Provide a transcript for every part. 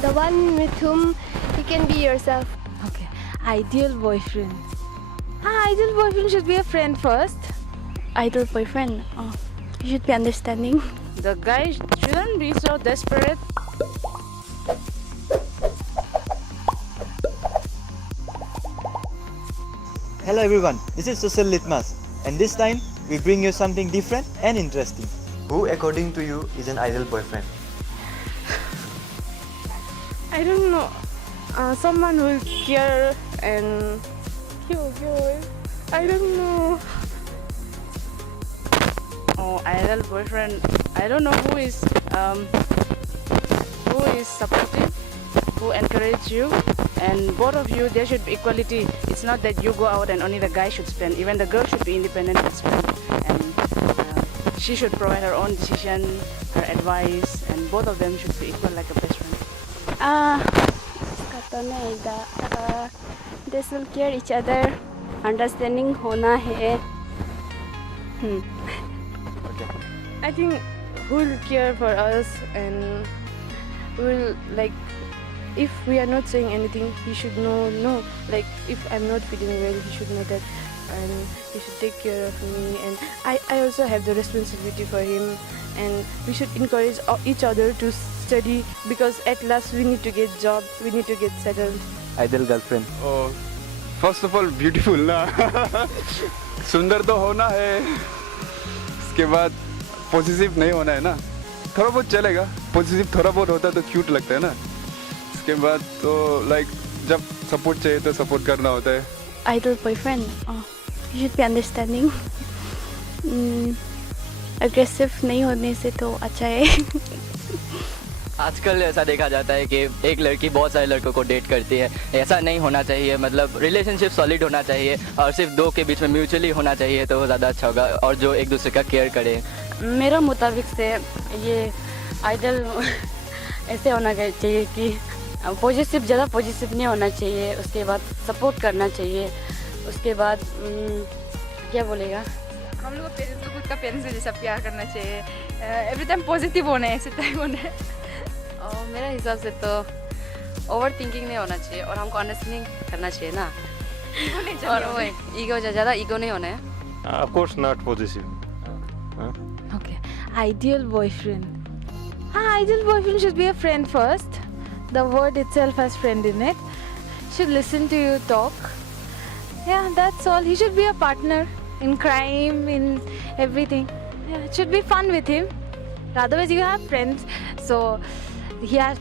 The one with whom you can be yourself. Okay. Ideal boyfriend. Ideal boyfriend should be a friend first. Ideal boyfriend. Oh, you should be understanding. The guy shouldn't be so desperate. Hello everyone, this is Social Litmus, and this time we bring you something different and interesting. Who according to you is an ideal boyfriend? I don't know. Someone who will care and I don't know. Oh, ideal boyfriend. I don't know who is supportive, who encourage you, and both of you there should be equality. It's not that you go out and only the guy should spend. Even the girl should be independent and spend, and she should provide her own decision, her advice, and both of them should be equal like a best friend. इसका तो नहीं they should care each other. Understanding होना है. Okay. I think who will care for us and will like if we are not saying anything, he should know. Like if I'm not feeling well, he should know that, and he should take care of me. And I also have the responsibility for him, and we should encourage each other to study because at last we need to get job, we need to get settled. Ideal girlfriend. Oh, first of all beautiful ना सुंदर तो होना है, उसके बाद positive नहीं होना है ना. थोड़ा बहुत चलेगा, पॉजिटिव थोड़ा बहुत होता है तो क्यूट लगता है ना. उसके बाद तो लाइक जब सपोर्ट चाहिए तो सपोर्ट करना होता है. Ideal boyfriend. Oh, you should be understanding. Aggressive नहीं होने से तो अच्छा है. आजकल ऐसा देखा जाता है कि एक लड़की बहुत सारे लड़कों को डेट करती है. ऐसा नहीं होना चाहिए. मतलब रिलेशनशिप सॉलिड होना चाहिए और सिर्फ दो के बीच में म्यूचुअली होना चाहिए तो वो ज़्यादा अच्छा होगा और जो एक दूसरे का केयर करे. मेरा मुताबिक से ये आइडल ऐसे होना चाहिए कि पॉजिटिव ज़्यादा पॉजिटिव नहीं होना चाहिए. उसके बाद सपोर्ट करना चाहिए. उसके बाद क्या बोलेगा, हम लोग पेरेंट्स को खुद का पेरेंट्स के जैसा प्यार करना चाहिए. एवरी टाइम पॉजिटिव होना है, ऐसे टाइम होना है. और मेरा हिसाब से तो ओवर थिंकिंग नहीं होना चाहिए और हमको अंडरस्टैंडिंग करना चाहिए ना. और वही ईगो ज़्यादा ईगो नहीं होना है. Of course not possessive. Okay. Ideal boyfriend. Ideal boyfriend should be a friend first. The word itself has friend in it. Should listen to you talk. Yeah, that's all. He should be a partner in crime, in everything. Yeah, it should be fun with him. Otherwise, you have friends, so he has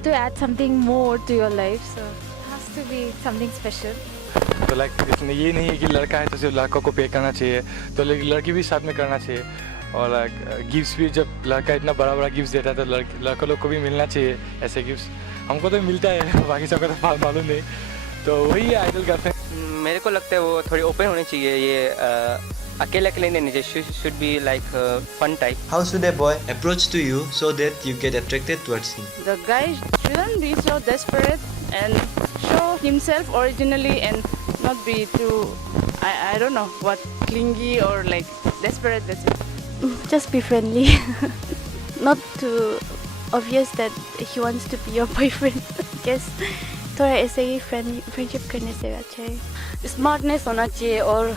to add something more to your life. So it has to be something special. तो like इसमें ये नहीं है कि लड़का है तो सिर्फ लड़कों को पे करना चाहिए, तो लड़की भी साथ में करना चाहिए. और लाइक गिफ्ट्स भी जब लड़का इतना बड़ा बड़ा गिफ्ट देता है तो लड़कों लोग को भी मिलना चाहिए ऐसे गिफ्ट्स. हमको तो मिलता है, बाकी सबका तो मालूम नहीं. तो वही है आइडल गर्लफ्रेंड. मेरे को लगता है वो थोड़ी ओपन होनी चाहिए. ये अकेले नहीं चाहिए. Should be like fun type. How should a boy approach to you so that you get attracted towards him? The guy shouldn't be so desperate and show himself originally and not be too I don't know what, clingy or like desperate. That's it. Just be friendly. Not too obvious that he wants to be your boyfriend. Guess थोड़ा ऐसे ही friendship करने से अच्छा है. Smartness होना चाहिए और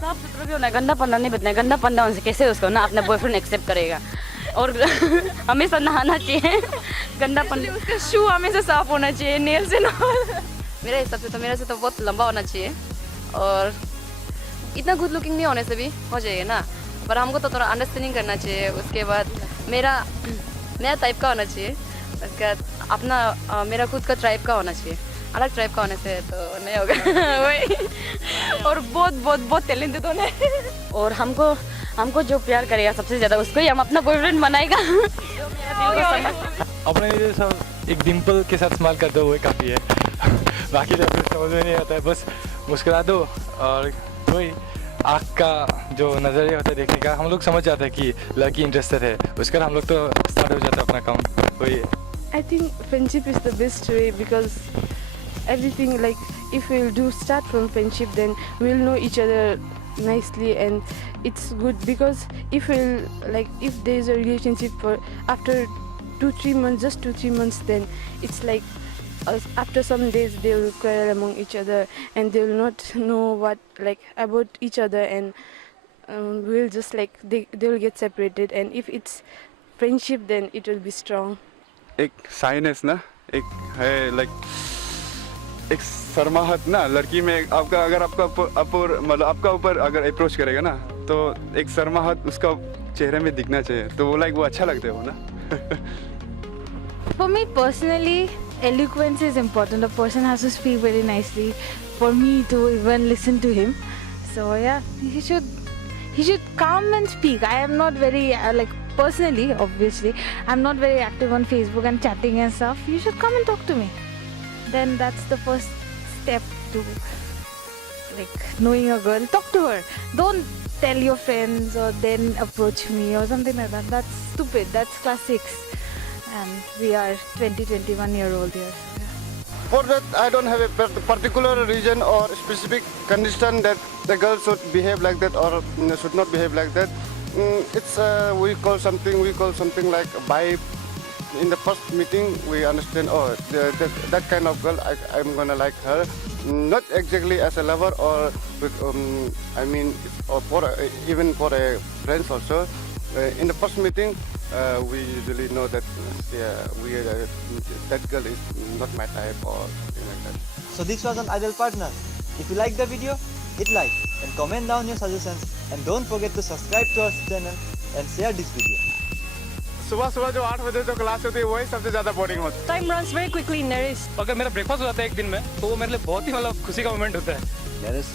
साफ सुथरा भी होना है. गंदा पंदा नहीं बचना है. गंदा पंदा होने से कैसे उसको ना अपना बॉयफ्रेंड एक्सेप्ट करेगा. और हमेशा नहाना चाहिए. गंदा पंदा उसका शू हमेशा साफ होना चाहिए, नेल से ना. मेरे हिसाब से तो मेरे से तो बहुत लंबा होना चाहिए और इतना गुड लुकिंग नहीं होने से भी हो जाएगा ना. पर हमको तो थोड़ा अंडरस्टैंडिंग करना चाहिए. उसके बाद मेरा टाइप का होना चाहिए. उसके बाद अपना मेरा खुद का ट्राइब का होना चाहिए. अलग ट्राइब का होने से तो नहीं होगा. वही. और बहुत टैलेंटेड होना है. और हमको जो प्यार करेगा सबसे ज़्यादा उसको ही हम अपना बॉयफ्रेंड बनाएगा. अपने लिए सब एक डिम्पल के साथ स्माइल कर दो, वो काफ़ी है. बाकी तो कुछ समझ में नहीं आता है. बस मुस्कुरा दो और वही आँख का जो नज़रिया होता है देखने का, हम लोग समझ जाते हैं कि लड़की इंटरेस्टेड है. उसके बाद हम लोग तो स्टार्ट हो जाता है अपना काम. वही है. I think friendship is the best way because everything, like if we'll start from friendship, then we'll know each other nicely and it's good because if there is a relationship for after 2-3 months, just 2-3 months, then it's like after some days they will quarrel among each other and they will not know what like about each other, and we'll just like they will get separated. And if it's friendship, then it will be strong. एक साइनेस ना, एक है like एक शर्माहट ना लड़की में आपका, अगर आपका मतलब आपका ऊपर अगर अप्रोच करेगा ना तो एक शर्माहट उसका चेहरे में दिखना चाहिए, तो वो लाइक वो अच्छा लगता है वो ना. For me personally, eloquence is important. A person has to speak very nicely for me to even listen to him. So yeah, he should come and speak. I am not very like personally, obviously, I'm not very active on Facebook and chatting and stuff. You should come and talk to me. Then that's the first step to like knowing a girl. Talk to her. Don't tell your friends or then approach me or something like that. That's stupid. That's class 6. And we are 21-year-old here. So, yeah. For that, I don't have a particular reason or specific condition that the girl should behave like that or should not behave like that. It's we call something like a vibe. In the first meeting, we understand. Oh, that kind of girl, I'm gonna like her. Not exactly as a lover or, I mean, or even for a friends also. In the first meeting, we usually know that that girl is not my type or something like that. So this was an Ideal Partner. If you like the video, hit like and comment down your suggestions, and don't forget to subscribe to our channel and share this video. सुबह सुबह जो 8 बजे जो class होती है वही सबसे ज़्यादा बोरिंग होता है. Time runs very quickly in Neris. अगर मेरा ब्रेकफास्ट हो जाता है एक दिन में तो वो मेरे लिए बहुत ही मतलब खुशी का मोमेंट होता है. Neris